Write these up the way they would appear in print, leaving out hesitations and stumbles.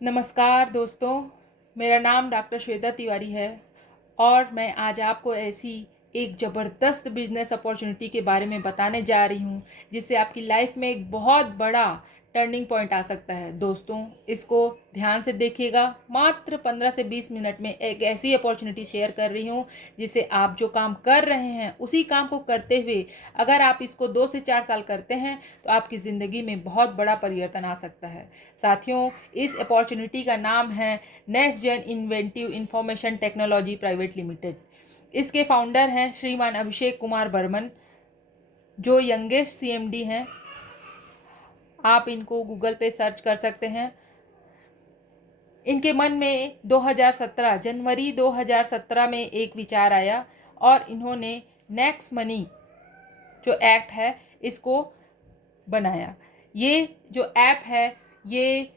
नमस्कार दोस्तों, मेरा नाम डॉक्टर श्वेता तिवारी है और मैं आज आपको ऐसी एक ज़बरदस्त बिजनेस अपॉर्चुनिटी के बारे में बताने जा रही हूँ जिससे आपकी लाइफ में एक बहुत बड़ा टर्निंग पॉइंट आ सकता है। दोस्तों, इसको ध्यान से देखिएगा। मात्र 15 से 20 मिनट में एक ऐसी अपॉर्चुनिटी शेयर कर रही हूँ जिससे आप जो काम कर रहे हैं उसी काम को करते हुए अगर आप इसको 2 से 4 साल करते हैं तो आपकी ज़िंदगी में बहुत बड़ा परिवर्तन आ सकता है। साथियों, इस अपॉर्चुनिटी का नाम है next gen inventive information technology private limited. इसके फाउंडर हैं श्रीमान अभिषेक कुमार बर्मन, जो यंगेस्ट सीएमडी हैं। आप इनको गूगल पे सर्च कर सकते हैं। इनके मन में 2017 जनवरी 2017 में एक विचार आया और इन्होंने नेक्स्ट मनी जो एक्ट है इसको बनाया। ये जो ऐप है ये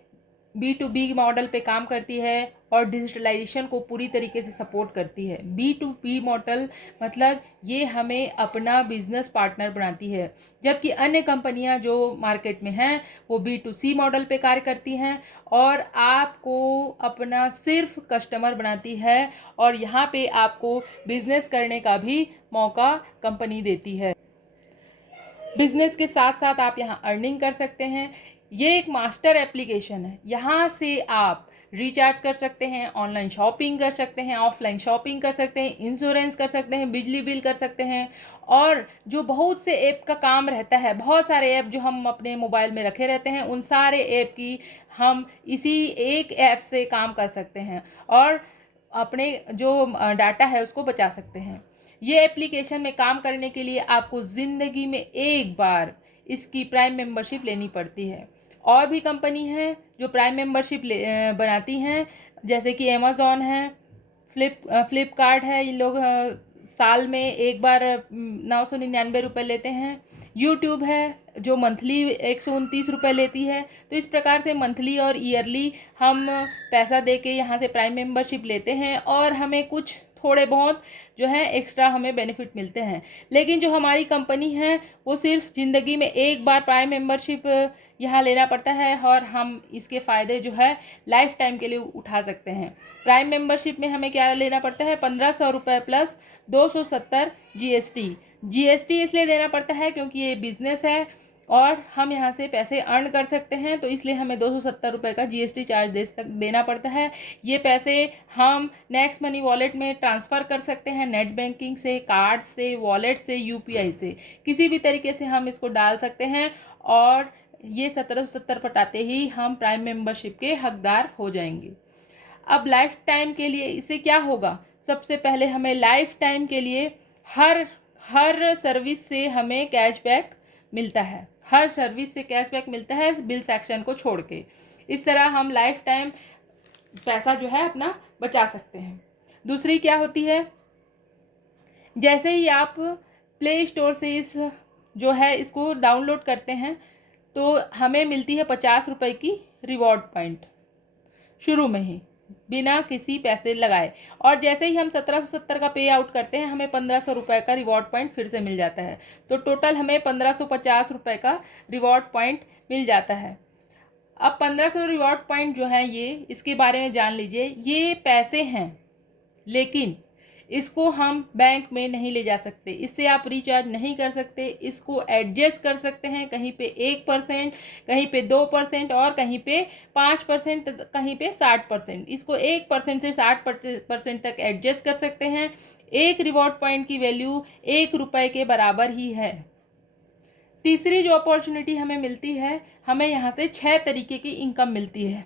B2B मॉडल पे काम करती है और डिजिटलाइजेशन को पूरी तरीके से सपोर्ट करती है। B2B मॉडल मतलब ये हमें अपना बिजनेस पार्टनर बनाती है, जबकि अन्य कंपनियां जो मार्केट में हैं वो B2C मॉडल पे कार्य करती हैं और आपको अपना सिर्फ कस्टमर बनाती है और यहाँ पे आपको बिजनेस करने का भी मौका कंपनी देती है। बिजनेस के साथ साथ आप यहाँ अर्निंग कर सकते हैं। ये एक मास्टर एप्लीकेशन है। यहाँ से आप रिचार्ज कर सकते हैं, ऑनलाइन शॉपिंग कर सकते हैं, ऑफलाइन शॉपिंग कर सकते हैं, इंश्योरेंस कर सकते हैं, बिजली बिल कर सकते हैं और जो बहुत से ऐप का काम रहता है, बहुत सारे ऐप जो हम अपने मोबाइल में रखे रहते हैं उन सारे ऐप की हम इसी एक ऐप से काम कर सकते हैं और अपने जो डाटा है उसको बचा सकते हैं। ये एप्लीकेशन में काम करने के लिए आपको ज़िंदगी में एक बार इसकी प्राइम मेंबरशिप लेनी पड़ती है। और भी कंपनी हैं जो प्राइम मेंबरशिप बनाती हैं, जैसे कि अमेज़ॉन है, फ्लिपकार्ट है। ये लोग साल में एक बार 999 रुपये लेते हैं। यूट्यूब है जो मंथली 129 रुपये लेती है। तो इस प्रकार से मंथली और ईयरली हम पैसा दे के यहाँ से प्राइम मेंबरशिप लेते हैं और हमें कुछ थोड़े बहुत जो है एक्स्ट्रा हमें बेनिफिट मिलते हैं। लेकिन जो हमारी कंपनी है वो सिर्फ ज़िंदगी में एक बार प्राइम मेंबरशिप यहाँ लेना पड़ता है और हम इसके फ़ायदे जो है लाइफ टाइम के लिए उठा सकते हैं। प्राइम मेंबरशिप में हमें क्या लेना पड़ता है? 1500 रुपये प्लस 270 जीएसटी इसलिए देना पड़ता है क्योंकि ये बिजनेस है और हम यहाँ से पैसे अर्न कर सकते हैं, तो इसलिए हमें 270 रुपये का जीएसटी चार्ज देना पड़ता है। ये पैसे हम नेक्स्ट मनी वॉलेट में ट्रांसफ़र कर सकते हैं, नेट बैंकिंग से, कार्ड से, वॉलेट से, यूपीआई से, किसी भी तरीके से हम इसको डाल सकते हैं और ये 1770 पटाते ही हम प्राइम मेंबरशिप के हकदार हो जाएंगे। अब लाइफ टाइम के लिए इससे क्या होगा? सबसे पहले हमें लाइफ टाइम के लिए हर हर सर्विस से हमें कैशबैक मिलता है। हर सर्विस से कैशबैक मिलता है बिल सेक्शन को छोड़ के। इस तरह हम लाइफ टाइम पैसा जो है अपना बचा सकते हैं। दूसरी क्या होती है, जैसे ही आप प्ले स्टोर से इस जो है इसको डाउनलोड करते हैं तो हमें मिलती है 50 रुपये की रिवॉर्ड पॉइंट शुरू में ही, बिना किसी पैसे लगाए। और जैसे ही हम 1770 का पे आउट करते हैं हमें 1500 रुपये का रिवॉर्ड पॉइंट फिर से मिल जाता है। तो टोटल हमें 1550 रुपये का रिवॉर्ड पॉइंट मिल जाता है। अब 1500 रिवॉर्ड पॉइंट जो है ये इसके बारे में जान लीजिए। ये पैसे हैं लेकिन इसको हम बैंक में नहीं ले जा सकते, इससे आप रिचार्ज नहीं कर सकते। इसको एडजस्ट कर सकते हैं, कहीं पे 1%, कहीं पे 2% और कहीं पे 5%, कहीं पे 60%। इसको 1% से 60% तक एडजस्ट कर सकते हैं। एक रिवॉर्ड पॉइंट की वैल्यू 1 रुपये के बराबर ही है। तीसरी जो अपॉर्चुनिटी हमें मिलती है, हमें यहाँ से 6 तरीके की इनकम मिलती है।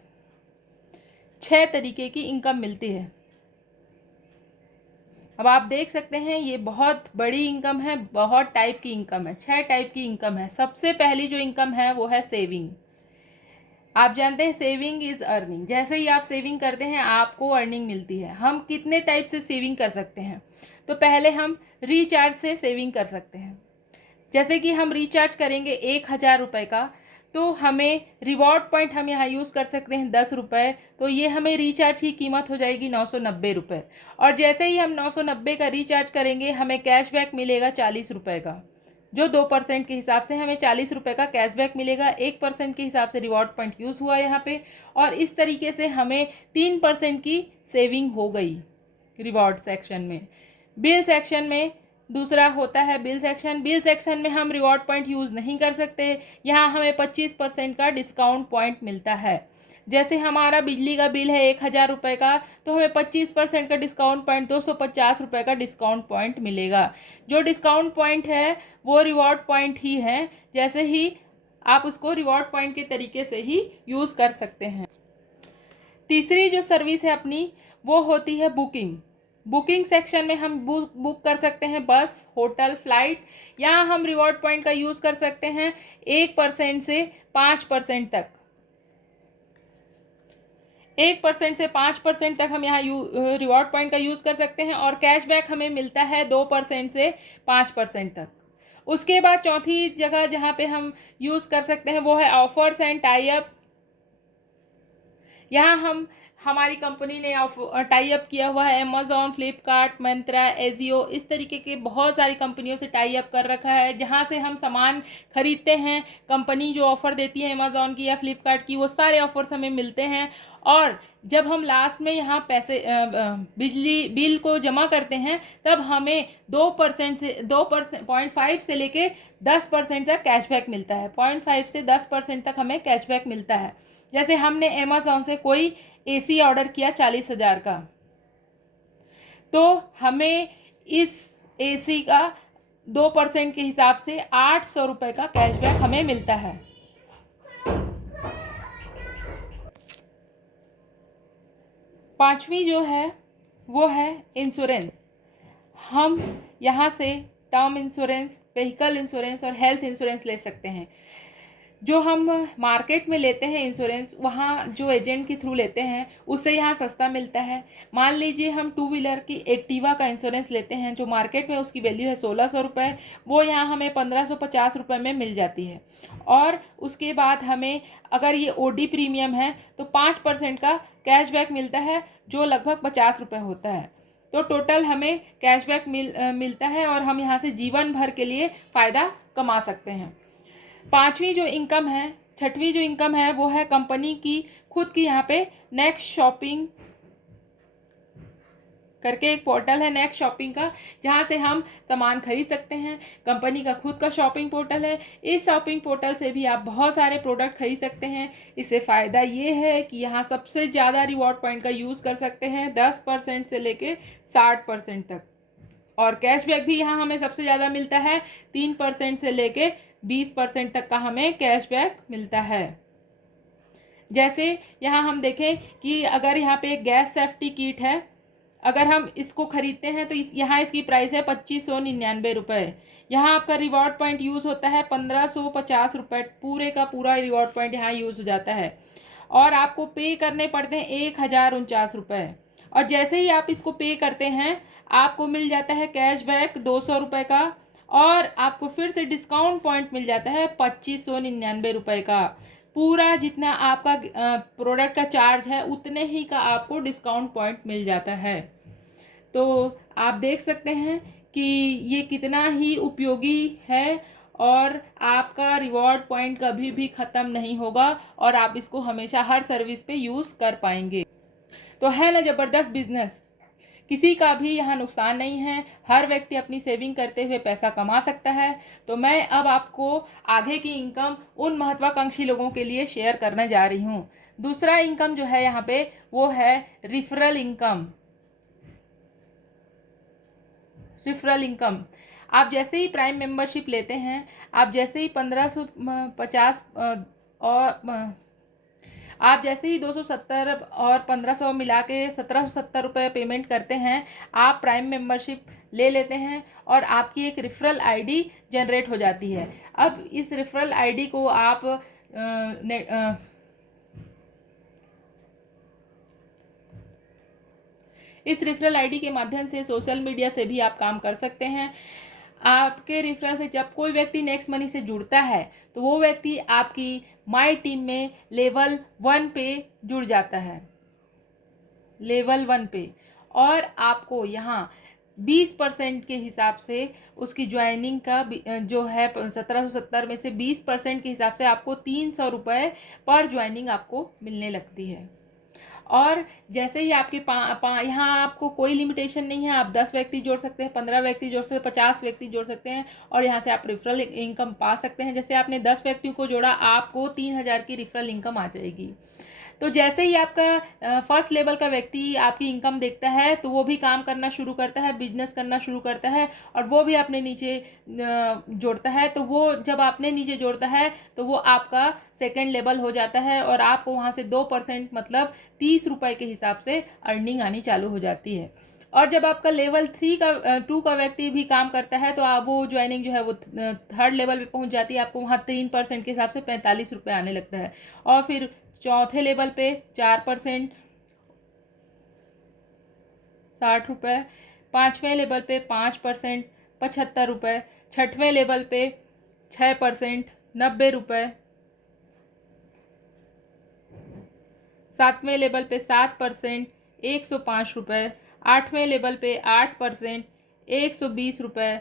6 तरीके की इनकम मिलती है। अब आप देख सकते हैं ये बहुत बड़ी इनकम है, बहुत टाइप की इनकम है। 6 टाइप की इनकम है। सबसे पहली जो इनकम है वो है सेविंग। आप जानते हैं सेविंग इज अर्निंग। जैसे ही आप सेविंग करते हैं आपको अर्निंग मिलती है। हम कितने टाइप से सेविंग कर सकते हैं? तो पहले हम रिचार्ज से सेविंग कर सकते हैं। जैसे कि हम रिचार्ज करेंगे 1000 रुपये का तो हमें रिवॉर्ड पॉइंट हम यहाँ यूज़ कर सकते हैं 10 रुपये। तो ये हमें रिचार्ज की कीमत हो जाएगी 990 रुपये। और जैसे ही हम 990 का रिचार्ज करेंगे हमें कैशबैक मिलेगा 40 रुपये का। जो 2% के हिसाब से हमें 40 रुपये का कैशबैक मिलेगा। 1% के हिसाब से रिवॉर्ड पॉइंट यूज़ हुआ यहाँ पे, और इस तरीके से हमें 3% की सेविंग हो गई रिवॉर्ड सेक्शन में। बिल सेक्शन में दूसरा होता है बिल सेक्शन। बिल सेक्शन में हम रिवॉर्ड पॉइंट यूज़ नहीं कर सकते। यहाँ हमें 25% का डिस्काउंट पॉइंट मिलता है। जैसे हमारा बिजली का बिल है 1000 रुपये का, तो हमें 25% का डिस्काउंट पॉइंट 250 रुपये का डिस्काउंट पॉइंट मिलेगा। जो डिस्काउंट पॉइंट है वो रिवॉर्ड पॉइंट ही है, जैसे ही आप उसको रिवॉर्ड पॉइंट के तरीके से ही यूज़ कर सकते हैं। तीसरी जो सर्विस है अपनी वो होती है बुकिंग। बुकिंग सेक्शन में हम बुक कर सकते हैं बस, होटल, फ्लाइट। यहाँ हम रिवॉर्ड पॉइंट का यूज़ कर सकते हैं 1% से 5% तक। 1% से 5% तक हम यहाँ रिवॉर्ड पॉइंट का यूज़ कर सकते हैं, और कैशबैक हमें मिलता है 2% से 5% तक। उसके बाद चौथी जगह जहाँ पे हम यूज़ कर सकते हैं वो है ऑफर्स एंड टाई अप। यहाँ हमारी कंपनी ने टाई अप किया हुआ है अमेज़ॉन, फ्लिपकार्ट, मंत्रा, एजियो, इस तरीके के बहुत सारी कंपनियों से टाई अप कर रखा है, जहाँ से हम सामान खरीदते हैं। कंपनी जो ऑफ़र देती है अमेज़ॉन की या फ्लिपकार्ट की, वो सारे ऑफ़र्स हमें मिलते हैं। और जब हम लास्ट में यहाँ पैसे बिजली बिल को जमा करते हैं, तब हमें 2% से 0.5 से लेके 10% तक कैशबैक मिलता है। 0.5 से 10% तक हमें कैशबैक मिलता है। जैसे हमने अमेज़ॉन से कोई एसी ऑर्डर किया 40,000 का, तो हमें इस एसी का 2% के हिसाब से 800 रुपये का कैशबैक हमें मिलता है। पांचवी जो है वो है इंश्योरेंस। हम यहाँ से टर्म इंश्योरेंस, व्हीकल इंश्योरेंस और हेल्थ इंश्योरेंस ले सकते हैं। जो हम मार्केट में लेते हैं इंश्योरेंस, वहाँ जो एजेंट के थ्रू लेते हैं उससे यहाँ सस्ता मिलता है। मान लीजिए हम 2 व्हीलर की एक्टिवा का इंश्योरेंस लेते हैं, जो मार्केट में उसकी वैल्यू है 1600 रुपये, वो यहाँ हमें 1550 रुपये में मिल जाती है। और उसके बाद हमें अगर ये ओडी प्रीमियम है तो 5% का कैशबैक मिलता है, जो लगभग 50 रुपये होता है। तो टोटल हमें कैशबैक मिलता है, और हम यहाँ से जीवन भर के लिए फ़ायदा कमा सकते हैं। छठवीं जो इनकम है वो है कंपनी की खुद की। यहाँ पे नेक्स्ट शॉपिंग करके एक पोर्टल है नेक्स्ट शॉपिंग का, जहाँ से हम सामान खरीद सकते हैं। कंपनी का खुद का शॉपिंग पोर्टल है। इस शॉपिंग पोर्टल से भी आप बहुत सारे प्रोडक्ट खरीद सकते हैं। इससे फ़ायदा ये है कि यहाँ सबसे ज़्यादा रिवॉर्ड पॉइंट का यूज़ कर सकते हैं, 10% से लेके 60% तक। और कैशबैक भी यहाँ हमें सबसे ज़्यादा मिलता है, 3% से लेके 20% तक का हमें कैशबैक मिलता है। जैसे यहाँ हम देखें कि अगर यहाँ पे गैस सेफ्टी किट है, अगर हम इसको खरीदते हैं तो यहाँ इसकी प्राइस है 2599 रुपये। यहाँ आपका रिवॉर्ड पॉइंट यूज़ होता है 1550 रुपये। पूरे का पूरा रिवॉर्ड पॉइंट यहाँ यूज़ हो जाता है, और आपको पे करने पड़ते हैं 1049 रुपये। और जैसे ही आप इसको पे करते हैं, आपको मिल जाता है कैशबैक 200 रुपये का, और आपको फिर से डिस्काउंट पॉइंट मिल जाता है 2599 रुपये का। पूरा जितना आपका प्रोडक्ट का चार्ज है उतने ही का आपको डिस्काउंट पॉइंट मिल जाता है। तो आप देख सकते हैं कि ये कितना ही उपयोगी है, और आपका रिवॉर्ड पॉइंट कभी भी ख़त्म नहीं होगा, और आप इसको हमेशा हर सर्विस पे यूज़ कर पाएंगे। तो है ना ज़बरदस्त बिजनेस। किसी का भी यहाँ नुकसान नहीं है, हर व्यक्ति अपनी सेविंग करते हुए पैसा कमा सकता है। तो मैं अब आपको आगे की इनकम उन महत्वाकांक्षी लोगों के लिए शेयर करने जा रही हूँ। दूसरा इनकम जो है यहाँ पे वो है रिफरल इनकम। रिफरल इनकम, आप जैसे ही प्राइम मेंबरशिप लेते हैं, आप जैसे ही 1550 और आप जैसे ही 270 और 1500 मिला के 1770 रुपये पेमेंट करते हैं, आप प्राइम मेंबरशिप ले लेते हैं, और आपकी एक रेफरल आईडी जनरेट हो जाती है। अब इस रेफरल आईडी को आप इस रेफरल आईडी के माध्यम से सोशल मीडिया से भी आप काम कर सकते हैं। आपके रेफरल से जब कोई व्यक्ति नेक्स्ट मनी से जुड़ता है, तो वो व्यक्ति आपकी माई टीम में लेवल 1 पे जुड़ जाता है, लेवल 1 पे। और आपको यहाँ 20% के हिसाब से उसकी ज्वाइनिंग का जो है 1770 में से 20% के हिसाब से आपको 300 रुपये पर ज्वाइनिंग आपको मिलने लगती है। और जैसे ही आपके यहाँ आपको कोई लिमिटेशन नहीं है, आप 10 व्यक्ति जोड़ सकते हैं, 15 व्यक्ति जोड़ सकते हैं, 50 व्यक्ति जोड़ सकते हैं और यहाँ से आप रेफरल इनकम पा सकते हैं। जैसे आपने 10 व्यक्तियों को जोड़ा, आपको 3000 की रेफरल इनकम आ जाएगी। तो जैसे ही आपका फर्स्ट लेवल का व्यक्ति आपकी इनकम देखता है तो वो भी काम करना शुरू करता है, बिजनेस करना शुरू करता है और वो भी अपने नीचे जोड़ता है। तो वो जब अपने नीचे जोड़ता है तो वो आपका सेकेंड लेवल हो जाता है और आपको वहाँ से 2% मतलब 30 रुपये के हिसाब से अर्निंग आनी चालू हो जाती है। और जब आपका लेवल 2 का व्यक्ति भी काम करता है तो आप वो ज्वाइनिंग जो है वो थर्ड लेवल पे पहुंच जाती है, आपको वहाँ 3% के हिसाब से 45 रुपये आने लगता है। और फिर चौथे लेवल पे 4% 60 रुपये, 5वें लेवल पे 5% 75 रुपये, 6वें लेवल पे 6% 90 रुपये, 7वें लेवल पे 7% 105 रुपये, 8वें लेवल पे 8% 120 रुपये,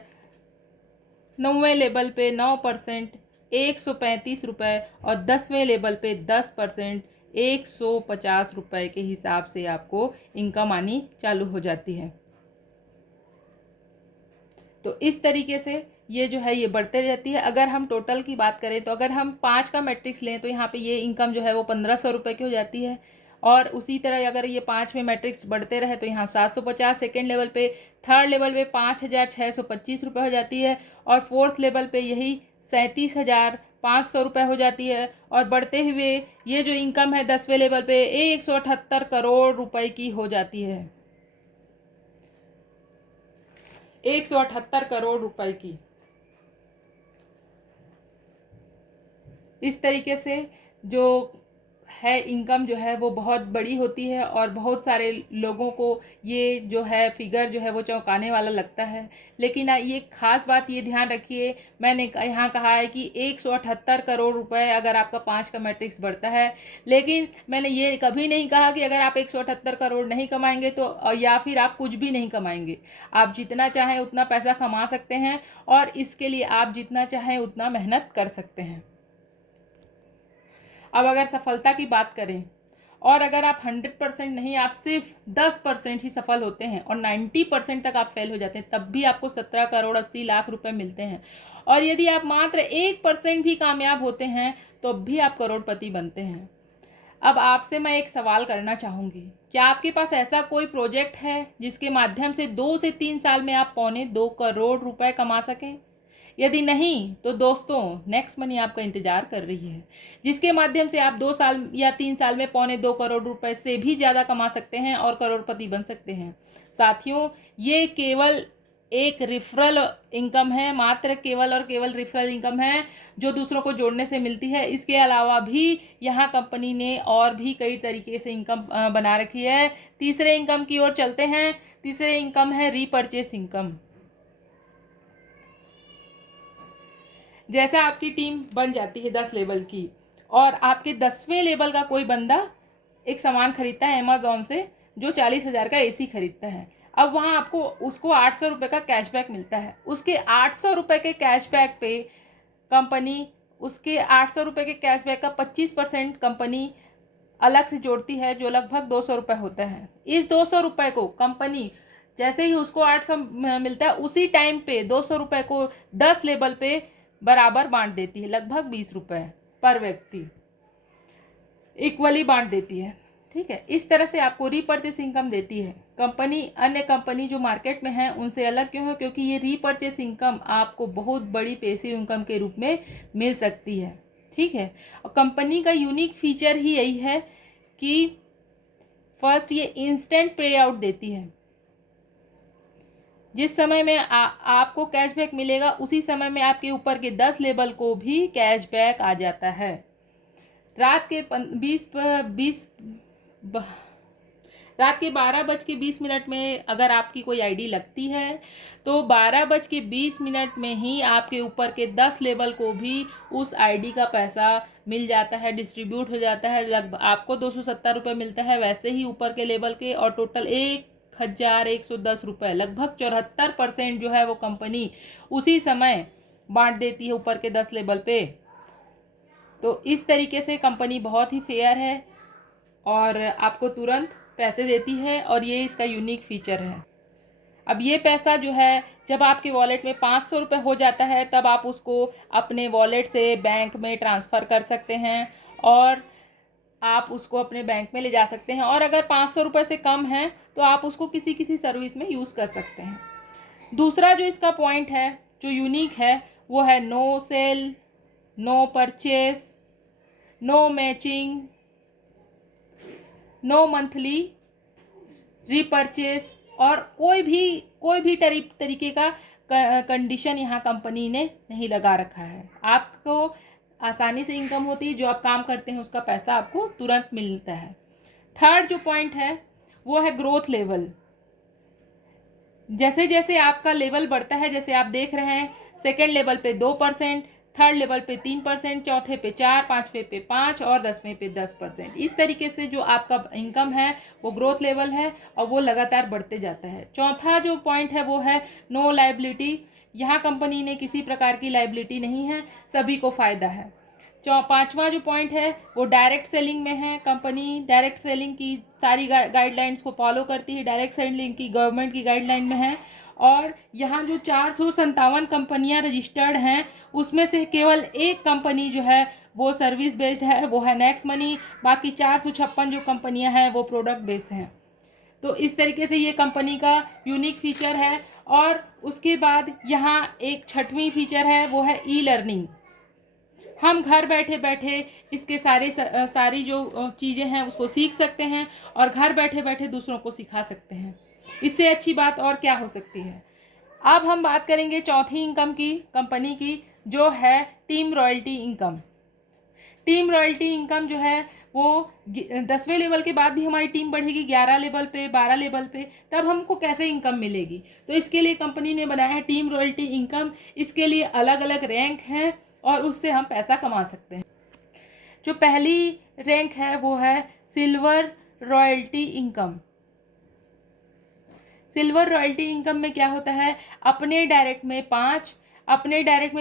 9वें लेवल पे 9% 135 रुपये और 10वें लेवल पे 10% 150 रुपये के हिसाब से आपको इनकम आनी चालू हो जाती है। तो इस तरीके से ये जो है ये बढ़ते रहती है। अगर हम टोटल की बात करें तो अगर हम 5 का मैट्रिक्स लें तो यहाँ पे ये इनकम जो है वो 1500 रुपये की हो जाती है। और उसी तरह अगर ये 5 में मैट्रिक्स बढ़ते रहे तो यहाँ 750, सेकेंड लेवल पे, थर्ड लेवल पे 5625 रुपये हो जाती है और फोर्थ लेवल पे यही 37,500 रुपये हो जाती है। और बढ़ते हुए ये जो इनकम है 10वें लेवल पे 178 करोड़ रुपए की हो जाती है, 178 करोड़ रुपए की। इस तरीके से जो है इनकम जो है वो बहुत बड़ी होती है और बहुत सारे लोगों को ये जो है फिगर जो है वो चौंकाने वाला लगता है। लेकिन ये खास बात ये ध्यान रखिए, मैंने यहाँ कहा है कि 178 करोड़ रुपए अगर आपका 5 का मैट्रिक्स बढ़ता है, लेकिन मैंने ये कभी नहीं कहा कि अगर आप 178 करोड़ नहीं कमाएंगे तो या फिर आप कुछ भी नहीं कमाएंगे। आप जितना चाहें उतना पैसा कमा सकते हैं और इसके लिए आप जितना चाहें उतना मेहनत कर सकते हैं। अब अगर सफलता की बात करें और अगर आप 100% नहीं, आप सिर्फ 10% ही सफल होते हैं और 90% तक आप फेल हो जाते हैं, तब भी आपको 17 करोड़ 80 लाख रुपए मिलते हैं। और यदि आप मात्र 1% भी कामयाब होते हैं तो भी आप करोड़पति बनते हैं। अब आपसे मैं एक सवाल करना चाहूँगी, क्या आपके पास ऐसा कोई प्रोजेक्ट है जिसके माध्यम से 2 से 3 साल में आप 2.25 करोड़ रुपए कमा सकें? यदि नहीं तो दोस्तों नेक्स्ट मनी आपका इंतजार कर रही है, जिसके माध्यम से आप 2 साल या 3 साल में 2.25 करोड़ रुपए से भी ज़्यादा कमा सकते हैं और करोड़पति बन सकते हैं। साथियों, ये केवल एक रेफरल इनकम है, मात्र केवल और केवल रेफरल इनकम है जो दूसरों को जोड़ने से मिलती है। इसके अलावा भी यहाँ कंपनी ने और भी कई तरीके से इनकम बना रखी है। तीसरे इनकम की ओर चलते हैं। तीसरे इनकम है रीपरचेस इनकम। जैसा आपकी टीम बन जाती है 10 लेवल की और आपके 10वें लेवल का कोई बंदा एक सामान खरीदता है अमेज़ॉन से जो 40,000 का एसी खरीदता है। अब वहाँ आपको उसको 800 रुपये का कैशबैक मिलता है। उसके 800 रुपये के कैशबैक पे कंपनी उसके 800 रुपये के कैशबैक का 25% कंपनी अलग से जोड़ती है जो लगभग 200 रुपये होता है। इस 200 रुपये को कंपनी जैसे ही उसको 800 मिलता है उसी टाइम पे 200 रुपये को 10 लेवल पे बराबर बांट देती है, लगभग 20 रुपये पर व्यक्ति इक्वली बांट देती है। ठीक है, इस तरह से आपको रीपरचेस इनकम देती है कंपनी। अन्य कंपनी जो मार्केट में है उनसे अलग क्यों है? क्योंकि ये रीपरचेस इनकम आपको बहुत बड़ी पैसिव इनकम के रूप में मिल सकती है। ठीक है, और कंपनी का यूनिक फीचर ही यही है कि फर्स्ट ये इंस्टेंट पे आउट देती है। जिस समय में आपको कैशबैक मिलेगा उसी समय में आपके ऊपर के 10 लेवल को भी कैशबैक आ जाता है। रात के 12:20 में अगर आपकी कोई आईडी लगती है तो 12:20 में ही आपके ऊपर के 10 लेवल को भी उस आईडी का पैसा मिल जाता है, डिस्ट्रीब्यूट हो जाता है। लगभग आपको 270 रुपये मिलता है, वैसे ही ऊपर के लेवल के, और टोटल 1110 रुपये, लगभग 74% जो है वो कंपनी उसी समय बांट देती है ऊपर के 10 लेवल पे। तो इस तरीके से कंपनी बहुत ही फेयर है और आपको तुरंत पैसे देती है, और ये इसका यूनिक फीचर है। अब ये पैसा जो है जब आपके वॉलेट में 500 रुपये हो जाता है, तब आप उसको अपने वॉलेट से बैंक में ट्रांसफ़र कर सकते हैं और आप उसको अपने बैंक में ले जा सकते हैं। और अगर 500 रुपये से कम है तो आप उसको किसी किसी सर्विस में यूज़ कर सकते हैं। दूसरा जो इसका पॉइंट है जो यूनिक है वो है no sale, no purchase, no matching, no monthly repurchase, और कोई भी तरीके का कंडीशन यहाँ कंपनी ने नहीं लगा रखा है। आपको आसानी से इनकम होती है, जो आप काम करते हैं उसका पैसा आपको तुरंत मिलता है। थर्ड जो पॉइंट है वो है ग्रोथ लेवल। जैसे जैसे आपका लेवल बढ़ता है, जैसे आप देख रहे हैं, सेकेंड लेवल पे 2%, थर्ड लेवल पे 3%, चौथे पे 4%, पाँचवें पे 5% और 10वें पे 10%। इस तरीके से जो आपका इनकम है वो ग्रोथ लेवल है और वो लगातार बढ़ते जाता है। चौथा जो पॉइंट है वो है नो लायबिलिटी। यहाँ कंपनी ने किसी प्रकार की लायबिलिटी नहीं है, सभी को फ़ायदा है। पांचवा जो पॉइंट है वो डायरेक्ट सेलिंग में है। कंपनी डायरेक्ट सेलिंग की सारी गाइडलाइंस को फॉलो करती है, डायरेक्ट सेलिंग की गवर्नमेंट की गाइडलाइन में है। और यहाँ जो 457 कंपनियाँ रजिस्टर्ड हैं उसमें से केवल एक कंपनी जो है वो सर्विस बेस्ड है, वो है नेक्स्ट मनी। बाकी 456 जो कंपनियाँ हैं वो प्रोडक्ट बेस्ड हैं। तो इस तरीके से ये कंपनी का यूनिक फीचर है। और उसके बाद यहाँ एक छठवीं फीचर है वो है ई लर्निंग। हम घर बैठे बैठे इसके सारी जो चीज़ें हैं उसको सीख सकते हैं और घर बैठे बैठे दूसरों को सिखा सकते हैं। इससे अच्छी बात और क्या हो सकती है। अब हम बात करेंगे चौथी इनकम की, कंपनी की, जो है team royalty income. Team royalty income जो है वो 10वें लेवल के बाद भी हमारी टीम बढ़ेगी 11 लेवल पे, 12 लेवल पे, तब हमको कैसे इनकम मिलेगी। तो इसके लिए कंपनी ने बनाया है टीम रॉयल्टी इनकम। इसके लिए अलग अलग रैंक हैं और उससे हम पैसा कमा सकते हैं। जो पहली रैंक है वो है silver royalty income. Silver royalty income में क्या होता है, अपने डायरेक्ट में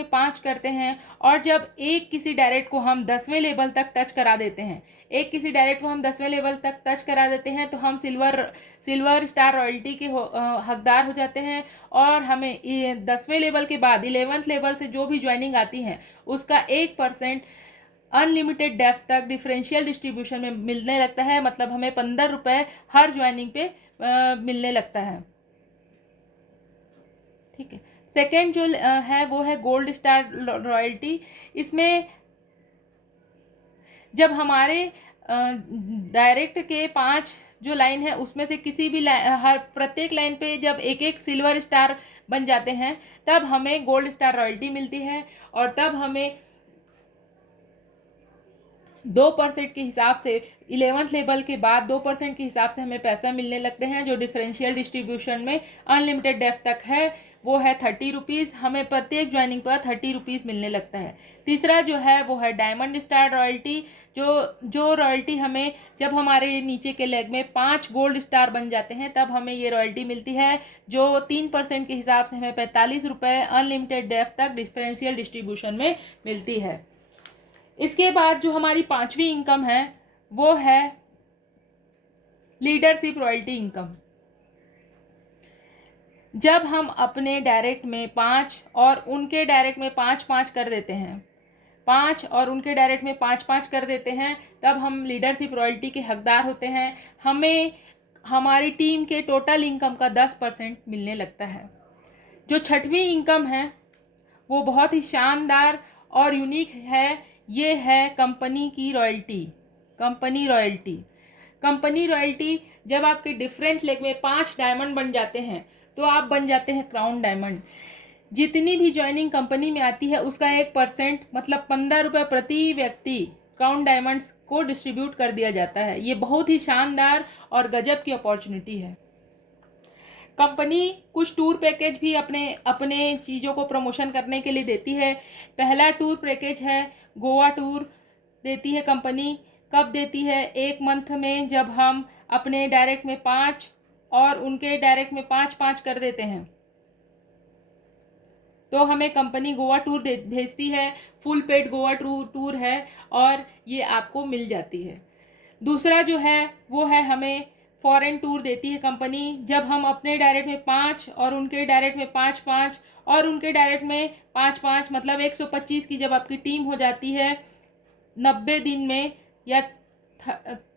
5 करते हैं, और जब एक किसी डायरेक्ट को हम 10वें लेवल तक टच करा देते हैं, तो हम सिल्वर स्टार रॉयल्टी के हकदार हो जाते हैं। और हमें 10वें लेवल के बाद 11th लेवल से जो भी ज्वाइनिंग आती है उसका 1% अनलिमिटेड डेप्थ तक डिफरेंशियल डिस्ट्रीब्यूशन में मिलने लगता है। मतलब हमें 15 रुपये हर ज्वाइनिंग पे मिलने लगता है। ठीक है। सेकेंड जो है वो है गोल्ड स्टार रॉयल्टी। इसमें जब हमारे डायरेक्ट के 5 जो लाइन है उसमें से किसी भी हर प्रत्येक लाइन पे जब एक एक सिल्वर स्टार बन जाते हैं तब हमें गोल्ड स्टार रॉयल्टी मिलती है, और तब हमें 2% के हिसाब से 11th लेवल के बाद 2% के हिसाब से हमें पैसा मिलने लगते हैं। जो डिफरेंशियल डिस्ट्रीब्यूशन में अनलिमिटेड डेप्थ तक है वो है 30 रुपीज़। हमें प्रत्येक ज्वाइनिंग पर 30 रुपीज़ मिलने लगता है। तीसरा जो है वो है डायमंड स्टार रॉयल्टी। जो रॉयल्टी हमें जब हमारे नीचे के लेग में 5 गोल्ड स्टार बन जाते हैं तब हमें ये रॉयल्टी मिलती है, जो 3% के हिसाब से हमें 45 रुपये अनलिमिटेड डेप्थ तक डिफरेंशियल डिस्ट्रीब्यूशन में मिलती है। इसके बाद जो हमारी 5वीं इनकम है वो है लीडरशिप रॉयल्टी इनकम। जब हम अपने डायरेक्ट में 5 और उनके डायरेक्ट में 5-5 कर देते हैं, 5 और उनके डायरेक्ट में 5-5 कर देते हैं, तब हम लीडरशिप रॉयल्टी के हकदार होते हैं। हमें हमारी टीम के टोटल इनकम का 10% मिलने लगता है। जो छठवीं इनकम है वो बहुत ही शानदार और यूनिक है। ये है कंपनी की रॉयल्टी। कंपनी रॉयल्टी जब आपके डिफरेंट लेग में 5 डायमंड बन जाते हैं तो आप बन जाते हैं क्राउन डायमंड। जितनी भी ज्वाइनिंग कंपनी में आती है उसका 1% मतलब 15 रुपये प्रति व्यक्ति क्राउन डायमंड्स को डिस्ट्रीब्यूट कर दिया जाता है। ये बहुत ही शानदार और गजब की अपॉर्चुनिटी है। कंपनी कुछ टूर पैकेज भी अपने चीज़ों को प्रमोशन करने के लिए देती है। पहला टूर पैकेज है गोवा टूर देती है कंपनी। कब देती है, 1 मंथ में जब हम अपने डायरेक्ट में 5 और उनके डायरेक्ट में 5-5 कर देते हैं तो हमें कंपनी गोवा टूर भेजती है। फुल पेड गोवा टूर है और ये आपको मिल जाती है। दूसरा जो है वो है हमें फॉरेन टूर देती है कंपनी, जब हम अपने डायरेक्ट में 5 और उनके डायरेक्ट में 5-5 और उनके डायरेक्ट में 5-5 मतलब 125 की जब आपकी टीम हो जाती है 90 दिन में या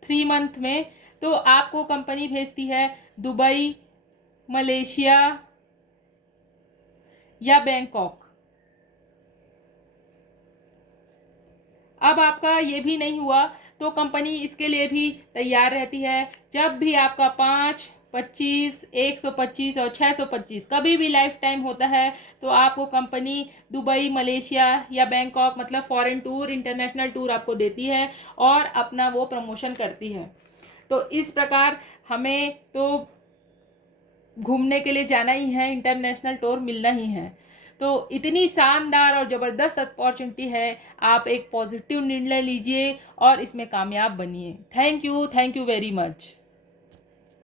3 मंथ में, तो आपको कंपनी भेजती है दुबई, मलेशिया या बैंकॉक। अब आपका ये भी नहीं हुआ तो कंपनी इसके लिए भी तैयार रहती है। जब भी आपका 5, 25, 125 और 625 कभी भी लाइफ टाइम होता है तो आपको कंपनी दुबई, मलेशिया या बैंकॉक मतलब फॉरेन टूर, इंटरनेशनल टूर आपको देती है और अपना वो प्रमोशन करती है। तो इस प्रकार हमें तो घूमने के लिए जाना ही है, इंटरनेशनल टूर मिलना ही है। तो इतनी शानदार और ज़बरदस्त अपॉर्चुनिटी है, आप एक पॉजिटिव निर्णय लीजिए और इसमें कामयाब बनिए। Thank you very much.